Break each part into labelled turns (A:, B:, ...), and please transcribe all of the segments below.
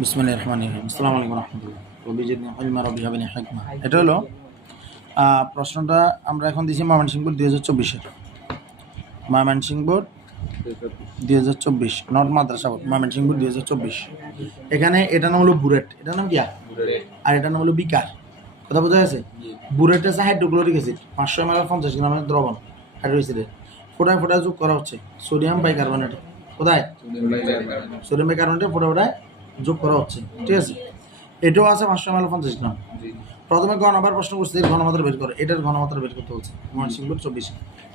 A: বিসমিল্লাহির রহমানির রহিম। আসসালামু আলাইকুম রহমতুল্লাহ। রবি জিদনি ইলমা রবি হাবিনি হিকমা এটা হলো প্রশ্নটা আমরা এখন দিয়েছি ময়মনসিংহ বোর্ড দুই হাজার চব্বিশের। ময়মনসিংহ বোর্ড দুই হাজার চব্বিশ north Madrasa board Mymensingh board দুই হাজার চব্বিশ। এখানে এটা নাম হলো বুরেট। এটার নাম কিয়া আর এটার নাম হলো বিকার। কথা বোঝা গেছে? বুরেট আছে হাইড্রোক্লোরিক অ্যাসিড পাঁচশো এম পঞ্চাশ গ্রামের দ্রবণ হাইড্রোক্লোরিক ফোটায় ফোটায় যোগ করা হচ্ছে সোডিয়াম বাইকার্বনেট। কোথায়? সোডিয়াম বাইকার্বনেটে। ফোটা ফোটায় যোগ করা হচ্ছে। ঠিক আছে? এটাও আছে পাঁচশো এম পঞ্চাশ গ্রাম। প্রথমে ঘনমাত্রা প্রশ্ন করছে ঘনমাত্রা বের করে। এটার ঘনমাত্রা বের করতে হচ্ছে ময়মনসিংহ চব্বিশ।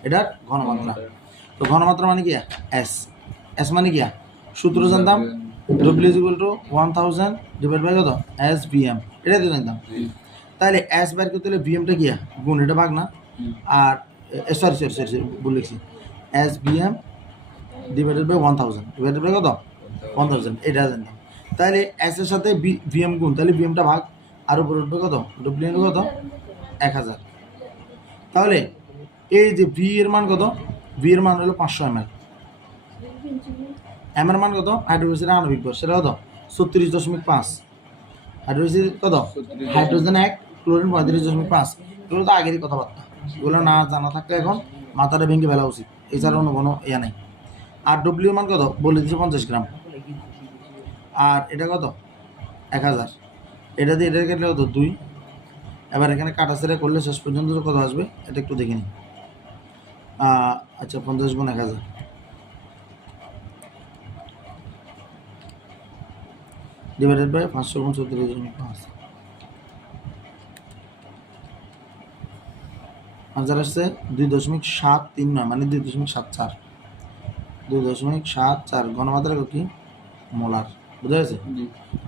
A: এটার ঘনমাত্রা। তো ঘনমাত্রা মানে কি? এস এস মানে কি? সূত্র জানতাম? W equal to one thousand divide by কত? এস ভি এম এটাই তো জানতাম। তাহলে এস বের করতে হলে ভিএমটা কি? গুণ এটা ভাগ না। আর সরি সরি সরি সরি ভুল লিখছি। S V M divided by one thousand divided by কত? ওয়ান থাউজেন্ড এটা জানতাম। তাহলে এস এর সাথে ভিএম গুণ তাহলে ভিএমটা ভাগ আর উপরে উঠবে কত? ডব্লিউ কত? এক হাজার। তাহলে এই যে ভি এর মান কত? ভি এর মান হলো পাঁচশো এম এল এম এর মান কত? হাইড্রোজেনের আণবিক ভর সেটা কত? ছত্রিশ দশমিক পাঁচ। হাইড্রোজেন কত? হাইড্রোজেন এক ক্লোরিন পঁয়ত্রিশ দশমিক পাঁচ। এগুলো তো আগেরই কথাবার্তা। এগুলো না জানা থাকলে এখন মাথাটা ভেঙে ফেলা উচিত। এছাড়া অন্য কোনো ইয়া নেই। আর ডব্লিউ মান কত? বলে দিচ্ছে পঞ্চাশ গ্রাম। আর এটা কত? এক হাজার। এটা দিয়ে এটা কেটে কত দুই। এবার এখানে কাটা কাটাছেড়া করলে শেষ পর্যন্ত কত আসবে? এটা একটু দেখে নিই। আচ্ছা পঞ্চাশ গুণ এক হাজার। ডিভাইডেড বাই পাঁচশো গুণ দশমিক পাঁচ। আনসার আসছে দুই দশমিক সাত তিন নয় মানে দুই দশমিক সাত চার। দুই দশমিক সাত চার, গণমাত্রা কি? মোলার। বুঝা গেছে?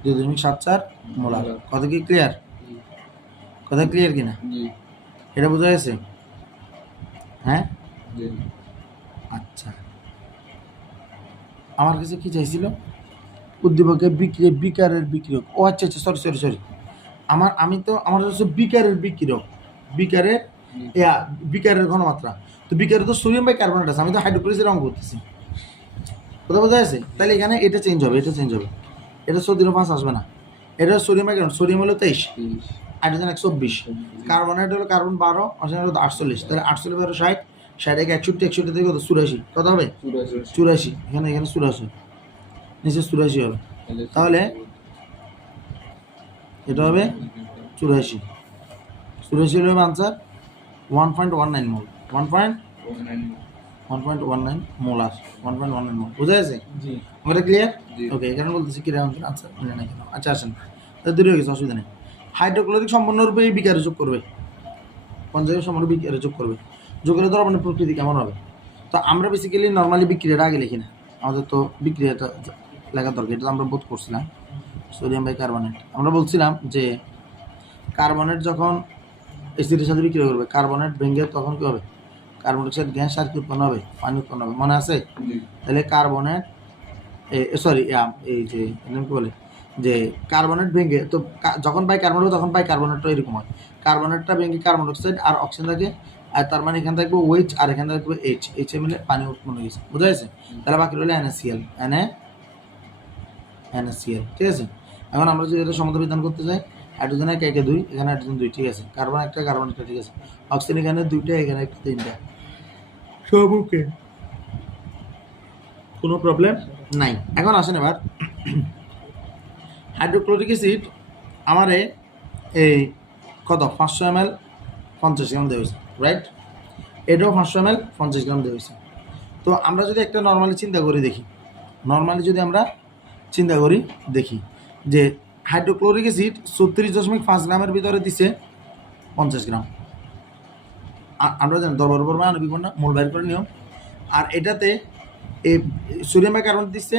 A: দুই দশমিক সাত চার মোলার। কথা কি ক্লিয়ার কথা ক্লিয়ার কিনা? এটা বোঝা গেছে? হ্যাঁ? আচ্ছা। আমার কাছে কি চাইছিল? উদ্দীপকের বিক্রি বিকারের বিক্রিয়ক। ও আচ্ছা আচ্ছা সরি সরি সরি আমার আমি তো আমার হচ্ছে বিকারের বিক্রিয়ক। বিকারের ইয়া বিকারের ঘনমাত্রা। তো বিকারে তো সোডিয়াম বাই কার্বনেট আছে আমি তো হাইড্রোক্লোরিসের অঙ্ক করতেছি কথা বোঝা যাচ্ছে তাহলে এখানে এটা চেঞ্জ হবে এটা চেঞ্জ হবে। এটা সোডিয়াম পাঁচ আসবে না। এটা সোডিয়াম কার্বন সোডিয়াম হলো তেইশ হাইড্রোজেন এক চব্বিশ। কার্বনেট হলো কার্বন বারো অক্সিজেন হলো আটচল্লিশ। তাহলে আটচল্লিশ বারো ষাট ষাট এক একষট্টি একষট্টি থেকে কত? চুরাশি। কত হবে? চুরাশি। এখানে এখানে চুরাশি। নিচে চুরাশি হবে। তাহলে এটা হবে চুরাশি। চুরাশি হলে হবে answer one point one nine mole one point one point one nine molar one point one nine mole বুঝা গেছে? আমাদের ক্লিয়ার
B: জি।
A: ওকে এখানে বলতেছি কি রাউন্ড আনসার মিলে না কেন? আচ্ছা আসেন। তাহলে দূরে হয়ে গেছে অসুবিধা নেই। হাইড্রোক্লোরিক সম্পূর্ণরূপে এই বিকারে যোগ করবে। পঞ্চায়েত সম্পূর্ণ বিক্রিয়া যোগ করবে। যোগ করলে দ্রবণের প্রকৃতি কেমন হবে? তো আমরা বেসিক্যালি নর্মালি বিক্রিয়াটা আগে লিখি না। আমাদের তো বিক্রিয়াটা লেখার দরকার এটা আমরা বোধ করছিলাম। সোডিয়াম বাই কার্বনেট আমরা বলছিলাম যে কার্বনেট যখন এসিডের সাথে বিক্রিয়া করবে কার্বনেট ভেঙে তখন কী হবে? কার্বন ডাইঅক্সাইড গ্যাস আর কি উৎপন্ন হবে পানি উৎপন্ন হবে মনে আছে? তাহলে কার্বনেট সরি এই যে কি বলে? যে কার্বনেট ভেঙে তো যখন পাই কার্বন হবে তখন পাই কার্বনেটটা এরকম হয়। কার্বনেটটা ভেঙে কার্বন ডাইঅক্সাইড আর অক্সিজেন থাকে আর তার মানে এখানে থাকবে ওয়েচ আর এখানে থাকবে এইচ এইচ এ মিলে পানি উৎপন্ন হয়ে গেছে। বুঝা গেছে? তাহলে বাকি রইলে এনএসিএল এন এনএসিএল ঠিক আছে? এখন আমরা যদি এটা সমুদ্র বিধান করতে চাই হাইড্রোজেন এক একে দুই এখানে হাইড্রোজেন দুই ঠিক আছে? কার্বন একটা কার্বন একটা ঠিক আছে? অক্সিজেন এখানে দুইটা এখানে একটা তিনটা। সব ওকে কোনো প্রবলেম নাই। এখন আসেন এবার। হাইড্রোক্লোরিক অ্যাসিড আমারে এই কত? পাঁচশো এম এল পঞ্চাশ গ্রাম দেওয়া হয়েছে রাইট এটাও পাঁচশো এম এল পঞ্চাশ গ্রাম দেওয়া হয়েছে। তো আমরা যদি একটা নর্মালি চিন্তা করি দেখি। নর্মালি যদি আমরা চিন্তা করি দেখি যে হাইড্রোক্লোরিক অ্যাসিড ছত্রিশ দশমিক পাঁচ গ্রামের ভিতরে দিছে পঞ্চাশ গ্রাম। আমরা জানি, দরবার আণবিক না মূল বাইর করে নিয়ম আর এটাতে এই সোডিয়াম কার্বন দিচ্ছে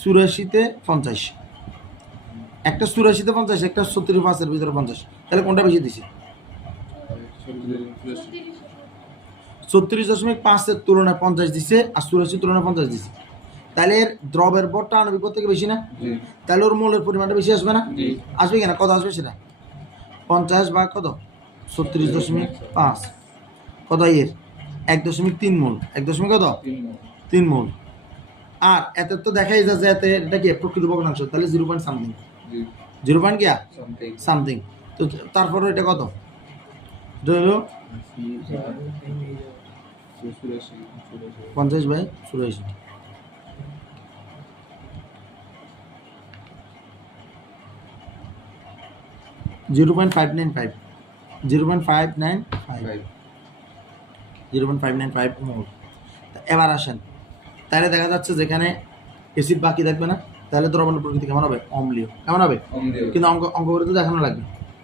A: চুরাশিতে পঞ্চাশ। একটা চুরাশিতে পঞ্চাশ, একটা সত্তর পাঁচের ভিতরে পঞ্চাশ। তাহলে কোনটা বেশি দিছে? ছত্রিশ দশমিক পাঁচের তুলনায় পঞ্চাশ দিছে, আর চুরাশির তুলনায় পঞ্চাশ দিছে। তাহলে দ্রবের বরটা আণবিক ভর থেকে বেশি না? তাহলে ওর মূলের পরিমাণটা বেশি আসবে না? আসবে কিনা কত আসবে সেটা? পঞ্চাশ বা কত? ছত্রিশ দশমিক পাঁচ। কত এর? এক দশমিক তিন মূল। এক দশমিক কত? তিন মূল। আর এতে তো দেখাই যাচ্ছে এতে এটা কি? প্রকৃত ভগ্নাংশ। তাহলে zero point something. Zero point কিয়া
B: সামথিং।
A: তো তারপরে এটা কত? পঞ্চাশ বাই চুরাশি। Zero point five nine five zero point five nine five zero point five nine five mole এবার আসেন। তাহলে দেখা যাচ্ছে যেখানে এসিড বাকি থাকবে না তাহলে দ্রবণের প্রকৃতি কেমন হবে? অম্লীয়। কেমন হবে? কিন্তু অঙ্ক অঙ্ক করে তো দেখানো লাগবে।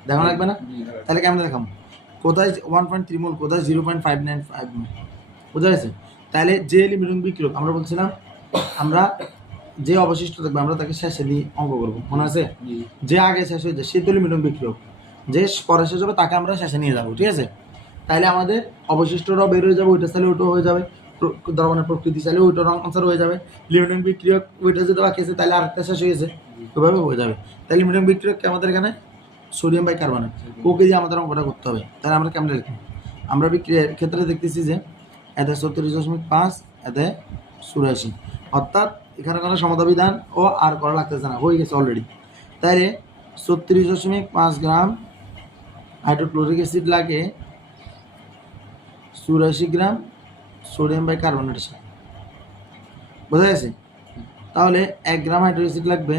A: দেখানো লাগবে না? তাহলে কেমন দেখাবো? কোথায় ওয়ান পয়েন্ট থ্রি মোল কোথায় zero point five nine five mole বোঝা গেছে? তাহলে যে লিমিটিং বিক্রিয়ক আমরা বলছিলাম আমরা যে অবশিষ্ট থাকবে আমরা তাকে শেষে দিয়ে অঙ্ক করব। মনে আছে? যে আগে শেষ হয়ে যায় সে তো লিমিটিং বিক্রিয়ক যে পরে শেষ হবে তাকে আমরা শেষে নিয়ে যাব ঠিক আছে? তাহলে আমাদের অবশিষ্টরাও বের হয়ে যাবে ওইটা চাইলে ওইটাও হয়ে যাবে। দ্রবণের প্রকৃতি চাইলে ওইটার আনসার হয়ে যাবে। লিমিটিং বিক্রিয়ক ওইটা যদি বাকি আছে তাহলে আরেকটা শেষ হয়ে গেছে। ওইভাবে হয়ে যাবে। তাহলে লিমিটিং বিক্রিয়ক কি আমাদের এখানে? সোডিয়াম বাই কার্বনেট ওকে দিয়ে আমাদের অঙ্কটা করতে হবে। তাহলে আমরা কেমন লিখব আমরা বিক্রিয়ার ক্ষেত্রে দেখতেছি যে এতে ছত্রিশ দশমিক পাঁচ এতে চুরাশি। অর্থাৎ এখানে কোনো সমতা বিধান ও আর করা লাগতেছে না, হয়ে গেছে অলরেডি তাইলে ছত্রিশ দশমিক পাঁচ গ্রাম হাইড্রোক্লোরিক অ্যাসিড লাগে চুরাশি গ্রাম সোডিয়াম বাই কার্বনেটের সাথে বোঝা গেছে? তাহলে এক গ্রাম হাইড্রোক্লোরিক অ্যাসিড লাগবে।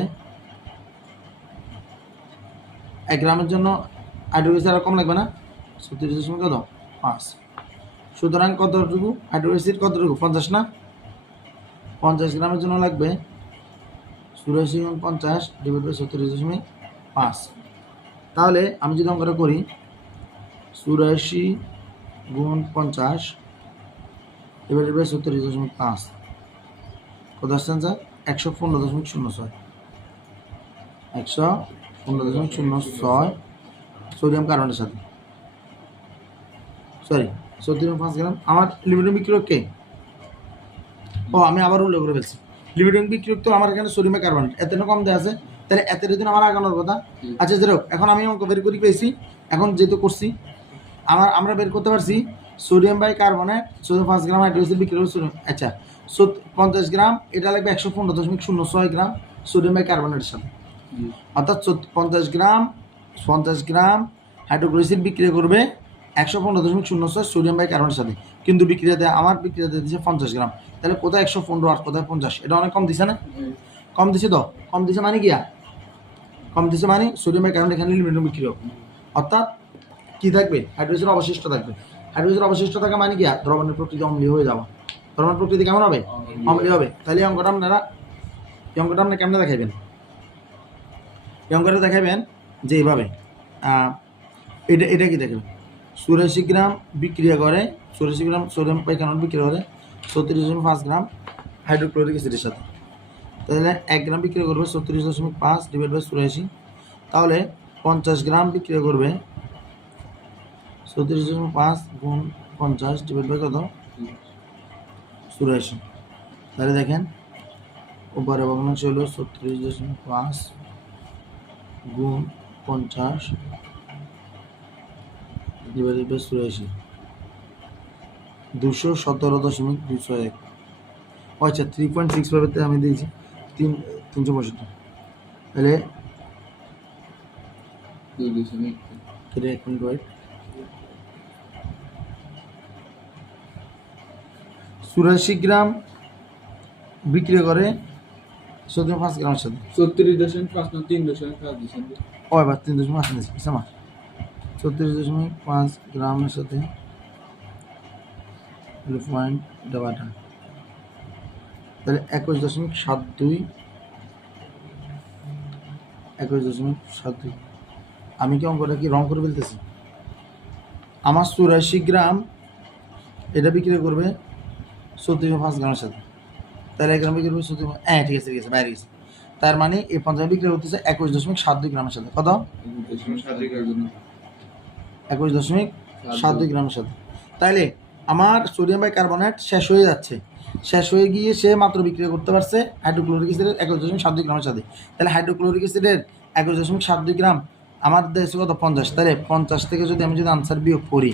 A: এক গ্রামের জন্য হাইড্রোক্লোরিক অ্যাসিড আর কম লাগবে না? ছত্রিশ দশমিক কত? পাঁচ। সুতরাং কতটুকু? হাইড্রোক্লোরিক অ্যাসিড কতটুকু? পঞ্চাশ না? পঞ্চাশ গ্রামের জন্য লাগবে চুরাশি এবং পঞ্চাশ ডিভাইড বাই ছত্রিশ দশমিক পাঁচ। তাহলে আমি যদি অঙ্কটা করি, চুরাশি গুণ পঞ্চাশ ডিভাইড বাই ছত্রিশ দশমিক পাঁচ। কত আসছেন স্যার একশো পনেরো দশমিক শূন্য ছয়। একশো পনেরো দশমিক শূন্য ছয়। সোডিয়াম কার্বনের সাথে। সরি সত্তর পাঁচ গ্রাম আমার লিমিটেড বিক্রিয়ক কে? ও আমি আবার উল্লেখ করে ফেলছি। লিমিটেড বিক্রিয়ক তো আমার এখানে সোডিয়াম কার্বনেট এত কম দেওয়া আছে। তাহলে এতের জন্য আমার আগানোর কথা। আচ্ছা যেরকম এখন আমি অঙ্ক বের করি পেয়েছি। এখন যেহেতু করছি আমার আমরা বের করতে পারছি। সোডিয়াম বাই কার্বনেট সোডিয়াম পাঁচ গ্রাম হাইড্রোক্সাইড বিক্রি করে সোডিয়াম আচ্ছা পঞ্চাশ গ্রাম এটা লাগবে একশো পনেরো দশমিক শূন্য ছয় গ্রাম সোডিয়াম বাই কার্বনেটের সাথে। অর্থাৎ চোদ্দ- পঞ্চাশ গ্রাম পঞ্চাশ গ্রাম হাইড্রোক্লোরিসিড বিক্রিয়া করবে একশো পনেরো দশমিক শূন্য ছয় সোডিয়াম বাই কার্বনের সাথে। কিন্তু বিক্রিয়াতে আমার বিক্রিয়াতে দিচ্ছে পঞ্চাশ গ্রাম। তাহলে কোথায় একশো পনেরো আর কোথায় পঞ্চাশ? এটা অনেক কম দিছে না? কম দিছে তো? কম দিছে মানে কিয়া কম দিছে মানে সোডিয়াম বাই কার্বন এখানে লিমিট বিক্রিয়া অর্থাৎ কী থাকবে? হাইড্রোজেন অবশিষ্ট থাকবে। হাইড্রোজেন অবশিষ্ট থাকা মানে কি দ্রবণের প্রকৃতি অম্লীয় হয়ে যাওয়া। দ্রবণের প্রকৃতি কেমন হবে? অম্লীয়। হবে। তাহলে এই অঙ্কটা আপনারা এই অঙ্কটা আপনি কেমন দেখাইবেন? এই অঙ্কটা দেখাবেন যে এইভাবে এটা এটা কি দেখাবেন চুরাশি গ্রাম বিক্রিয়া করে, চুরাশি গ্রাম সোডিয়াম পাইকানট বিক্রিয়া করে, ছত্রিশ দশমিক পাঁচ গ্রাম হাইড্রোক্লোরিক অ্যাসিডের সাথে। তাহলে এক গ্রাম বিক্রিয়া করবে ছত্রিশ দশমিক পাঁচ ডিভাইড বাই চুরাশি। তাহলে পঞ্চাশ গ্রাম বিক্রিয়া করবে ছত্রিশ দশমিক পাঁচ গুণ পঞ্চাশ ডিভাইড বাই কত? চুরাশি। তাহলে দেখেন, উপরে ভগ্নাংশ হলো ছত্রিশ দশমিক পাঁচ গুণ পঞ্চাশ ডিভাইডেড বাই চুরাশি দুশো সতেরো দশমিক দুশো এক। আচ্ছা থ্রি পয়েন্ট সিক্স ফাইভেতে আমি দিয়েছি তিন তিনশো পঁয়ষট্টি। তাহলে
B: দুই দশমিক
A: ওয়েট চুরাশি গ্রাম বিক্রি করে চোদ্দ পাঁচ গ্রামের সাথে।
B: ছত্রিশ দশমিক পাঁচ তিন দশমিক পাঁচ দিচ্ছেন
A: ও এবার তিন দশমিক পাঁচ নিয়েছি ছত্রিশ দশমিক পাঁচ গ্রামের সাথে পয়েন্ট ডাবাটা তাহলে একুশ দশমিক সাত দুই, একুশ দশমিক সাত দুই। আমি কি অঙ্কটা কি রং করে ফেলতেছি আমার চুরাশি গ্রাম এটা বিক্রি করবে চৌত্রিশ পাঁচ গ্রামের সাথে। তাহলে এক গ্রাম বিক্রি করবে চৌত্রিশ হ্যাঁ ঠিক আছে ঠিক আছে, বাইরে গেছে। তার মানে এই পঞ্চাশ বিক্রি করতেছে একুশ দশমিক সাত দুই গ্রামের সাথে। কত
B: দশমিক সাত এগারো জন্য
A: একুশ দশমিক সাত দুই। গ্রামের সাথে। তাইলে আমার সোডিয়াম বাই কার্বনেট শেষ হয়ে যাচ্ছে। শেষ হয়ে গিয়ে সে মাত্র বিক্রি করতে পারছে হাইড্রোক্লোরিক অ্যাসিডের একুশ দশমিক সাত দুই গ্রামের সাথে। তাহলে হাইড্রোক্লোরিক অ্যাসিডের একুশ দশমিক সাত দুই গ্রাম আমার দেশে কত? পঞ্চাশ। তাহলে পঞ্চাশ থেকে যদি আমি যদি আনসার বিয়োগ করি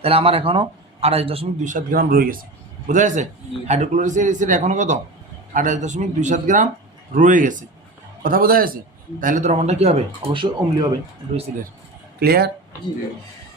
A: তাহলে আমার এখনও আড়াইশ দশমিক দুই সাত গ্রাম রয়ে গেছে। বুঝা গেছে। হাইড্রোক্লোরিক অ্যাসিড এখনও কত? আঠাশ দশমিক দুই সাত গ্রাম রয়ে গেছে। কথা বোঝা গেছে? তাহলে দ্রবণটা কী হবে? অবশ্যই অম্লি হবে দুই সিলের ক্লিয়ার
B: জি